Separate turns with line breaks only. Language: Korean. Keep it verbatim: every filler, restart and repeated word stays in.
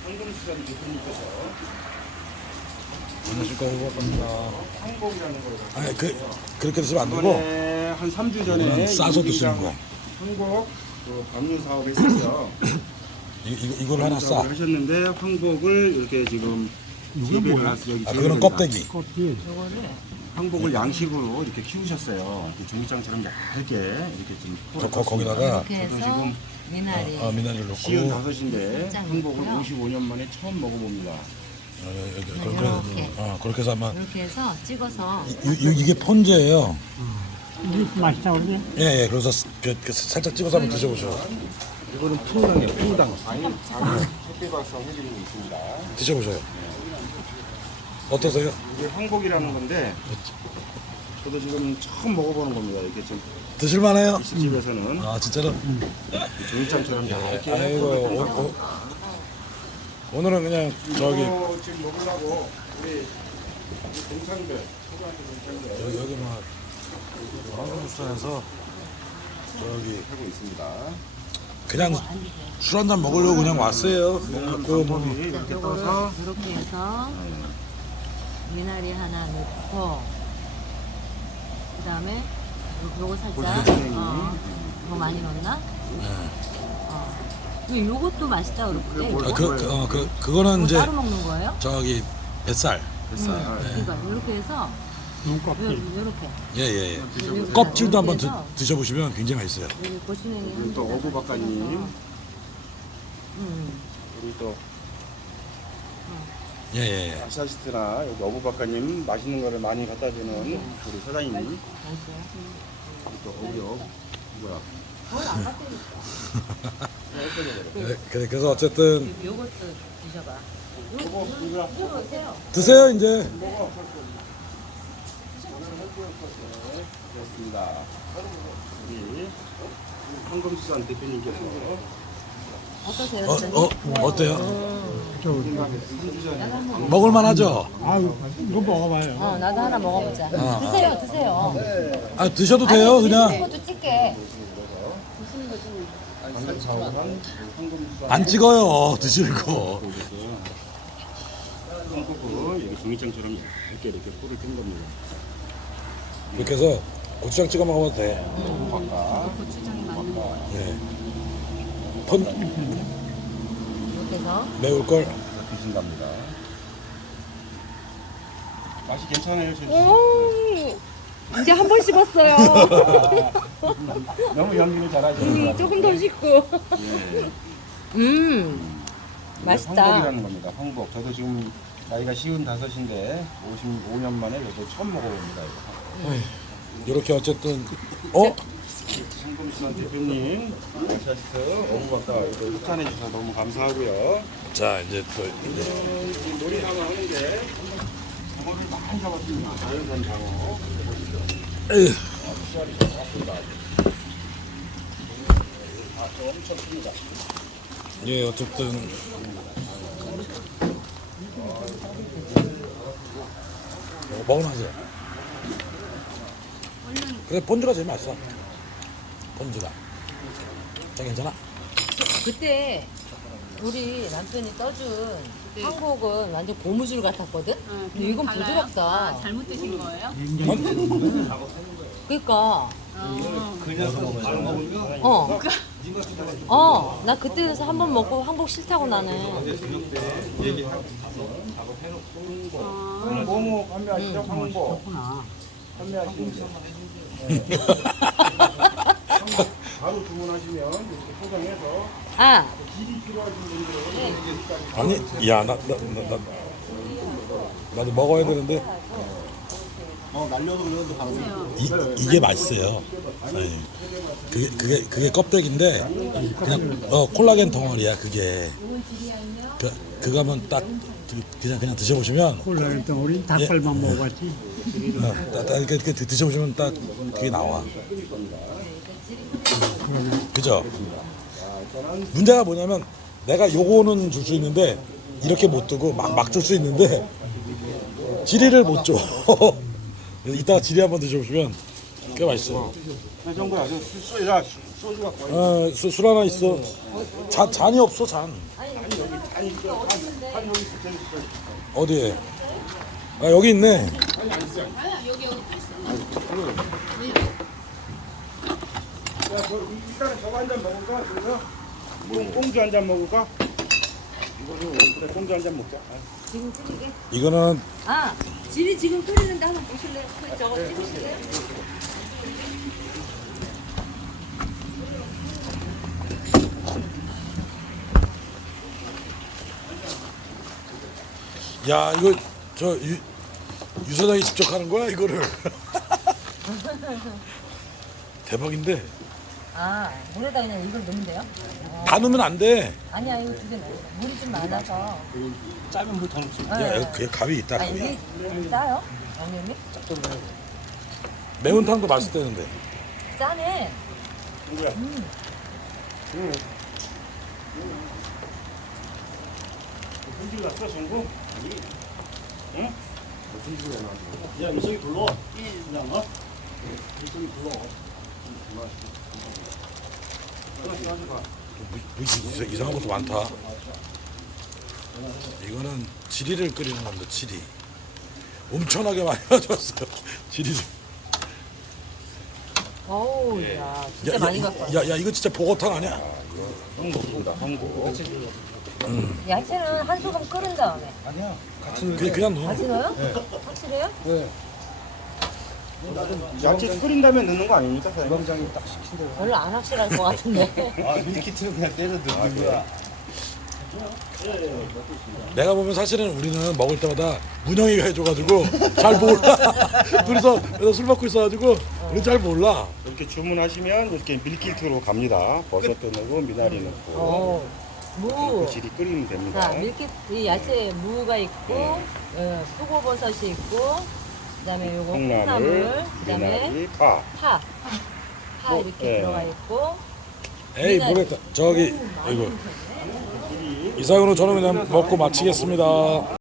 황금수산 대표님께서
안녕하십니까, 오버입니다.
황복이라는 걸
아니 그 그렇게 드시면 안 되고
이번에 한 삼 주 전에
이거는 싸서 드시는 거.
황복 그 방류 사업 했었죠.
이, 이 이걸 하나 싸.
사업을 하셨는데 황복을 이렇게 지금 재배를 해서 여기
아,
재배를
그거는 껍데기.
껍질.
황복을 양식으로 이렇게 키우셨어요. 이렇게 종이장처럼 얇게 이렇게 좀
저 거, 거기다가
이렇게
저도
해서
지금
미나리
어, 미나리를 넣고
시은 다섯인데
장
황복을
있고요.
오십오 년 만에 처음 먹어봅니다.
어, 여기,
네,
그렇게
이렇게.
어, 그렇게 해서 한번
이렇게 해서 찍어서
이, 이, 이게 폰즈예요.
이게 맛있다 그러지?
예, 예. 그래서 스- 그, 그 살짝 찍어서 한번 드셔보셔.
이거는 풍당이에요, 풍당. 아니, 햇빛발성 해드리고 있습니다.
드셔보셔요. 어떠세요?
이게 황복이라는 건데 저도 지금 처음 먹어보는 겁니다. 이렇게 좀
드실만해요?
집에서는
아 진짜로?
종이장처럼 얇게.
아이고 오, 오, 오늘은 그냥 저기
이거 지금 먹으려고 우리 동창들, 초등학교 동창들
여기, 여기 막 황금수산에서 저기
하고 있습니다.
그냥 술 한잔 먹으려고 그냥 왔어요. 갖고 뭐
황복이 이렇게 떠서
이렇게 해서 미나리 하나 넣고 그다음에 요- 요거 살짝
골고루
어, 더 많이 넣나? 어. 근데 요것도 맛있다 그러는데
아, 그, 그, 어, 그 그거는 이제
따로 먹는 거예요?
저기 뱃살.
뱃살.
그러니까 이렇게 해서
눈
요,
껍질.
요렇게
예예 예.
요렇게
껍질도 한번 드,
해서
드셔보시면 굉장히 맛있어요.
여기 고추냉이 한
또
개에다가
어부 박사님.
찍어서. 음.
우리 또
예예 예.
아시아시트나 여기 어부 박사님 맛있는 거를 많이 갖다 주는 우리 사장님.
맛있어요.
우리 또 어부역 뭐야?
네, 그래, 그래서 어쨌든
요것도 드셔봐.
이거 이거
드셔보세요.
드세요 이제.
그렇습니다. 우리 황금수산 대표님께서
어떠세요?
어,
선생님?
어 어때요?
저,
삼 주 전에
먹을만하죠?
아유, 이거 먹어봐요.
어, 나도 하나 먹어보자.
어.
드세요, 드세요.
아 드셔도 돼요
드시는
그냥.
것도 찍게.
황금수산
안 찍어요 드실 거.
황복을 여기 종이장처럼 얇게 이렇게 꿀을 뜬 겁니다.
이렇게 해서 고추장 찍어 먹어도 돼.
아까
고추장이 맞는 거.
예. 펀
이렇게 해서
매울 걸.
드신답니다. 맛이 괜찮아요, 제
오, 이제 한 번 씹었어요.
너무 연기를 잘하시는
조금 더 씹고.
예.
음, 맛있다.
황복이라는 겁니다. 황복. 저도 지금 나이가 쉬운 다섯인데 오십오 년 만에 저도 처음 먹어봅니다. 이거.
이렇게 어쨌든 어
황금수산 대표님, 아시아시트 어부박사 이거 협찬해 주셔서 너무 감사하고요.
자 이제 또 이제
지금 놀이 상어 하는데 장어를 많이 잡았습니다. 자연산 장어.
에휴,
씨알이 잘 잡았습니다. 아, 저 엄청 큽니다.
예 어쨌든 먹을만하죠. 그래 본주가 제일 맛있어. 본주가. 자 괜찮아?
그때 우리 남편이 떠준 한국은 완전 고무줄 같았거든? 근데 이건 부드럽다.
아, 잘못 드신 거예요?
그니까. 어. 어, 나 그때에서 한 번 먹고 한복 싫다고 나는.
뭐뭐 판매하시죠? 황복
그렇구나.
판매하시는 거. 바로 주문하시면 이렇게 포장해서
아,
길이 필요하신 분들은
아니 야나 나 나 나 나도 먹어야 되는데
어 날려도 그래도 방금
이, 이게 맛있어요. 네. 그게 그게 그게 껍데기인데 그냥 어 콜라겐 덩어리야 그게. 그 그거면 딱 그- 그냥 그냥 드셔보시면
콜라겐 덩어리 닭발만 먹어봤지.
어, 딱, 딱 이렇게 드- 드셔보시면 딱 그게 나와. 그죠? 문제가 뭐냐면 내가 요거는 줄 수 있는데 이렇게 못 두고 막 막 줄 수 있는데 지리를 못 줘. 이따가 지리 한번 드셔보시면 꽤 맛있어요.
이 정도야. 소주가 소주 갖고 와.
어, 술, 술 하나 있어. 잔, 잔이 없어 잔.
아니 이거 한, 한 여기 있어 저기 있어.
어디에? 아 여기 있네.
야, 저 일단은 저거 한 잔 먹을까? 그래서 꽁, 꽁주 한 잔 먹을까? 이거는 그래 꽁주 한 잔 먹자.
지금 끓이게?
이거는
아, 질이 지금 끓이는데 한번 보실래요? 그 저거 찍으실래요?
야 이거 저 유, 유 사장이 직접 하는 거야 이거를? 대박인데
아, 물에다 그냥 이걸 넣으면 돼요?
다 넣으면 안 돼.
아니야, 이거 두 개 넣어요. 물이 좀 많아서.
짧은 물더 넣지.
야 여기 그게 값이 있다.
아,
값이.
이게 짜요? 양념이?
매운탕도 맛있다는데.
짜네.
누구야?
음.
응. 손질 났어 전구? 응? 손질이 나. 야 유석이 불러. 그냥 가? 유석이 불러.
뭐, 뭐 이상- 이상한 것도 많다. 이거는 지리를 끓이는 겁니다. 지리. 엄청나게 많이 가져왔어요. 지리를.
어우, 야, 진짜 많이 갖고 왔어.
야, 야, 이거 진짜 보고탕 아니야?
한국이다 한국.
야채는 한 소금 끓은 다음에.
아니야.
그냥, 그냥 넣어.
같이 넣어요? 확실해요?
야채 끓인 다음에 넣는 거 아닙니까? 주방장이 딱 시킨 대로.
별로 안 확실할 것 같은데.
아 밀키트로 그냥 때려 넣는 거야.
내가 보면 사실은 우리는 먹을 때마다 문영이가 해줘가지고 잘 몰라. 둘이서 그래서 술 먹고 있어가지고 우리 잘 몰라.
이렇게 주문하시면 이렇게 밀키트로 갑니다. 버섯도 넣고 미나리 넣고
어, 무.
그 질이 끓이면 됩니다.
자, 밀키 이 야채에 무가 있고, 어, 표고버섯이 있고, 그다음에 요거
콩나물,
콩나물, 그다음에
미나리, 파.
파, 파
뭐,
이렇게
예.
들어가 있고.
에이 모르겠다. 저기 이거 이상으로 저는 그냥 먹고 마치겠습니다.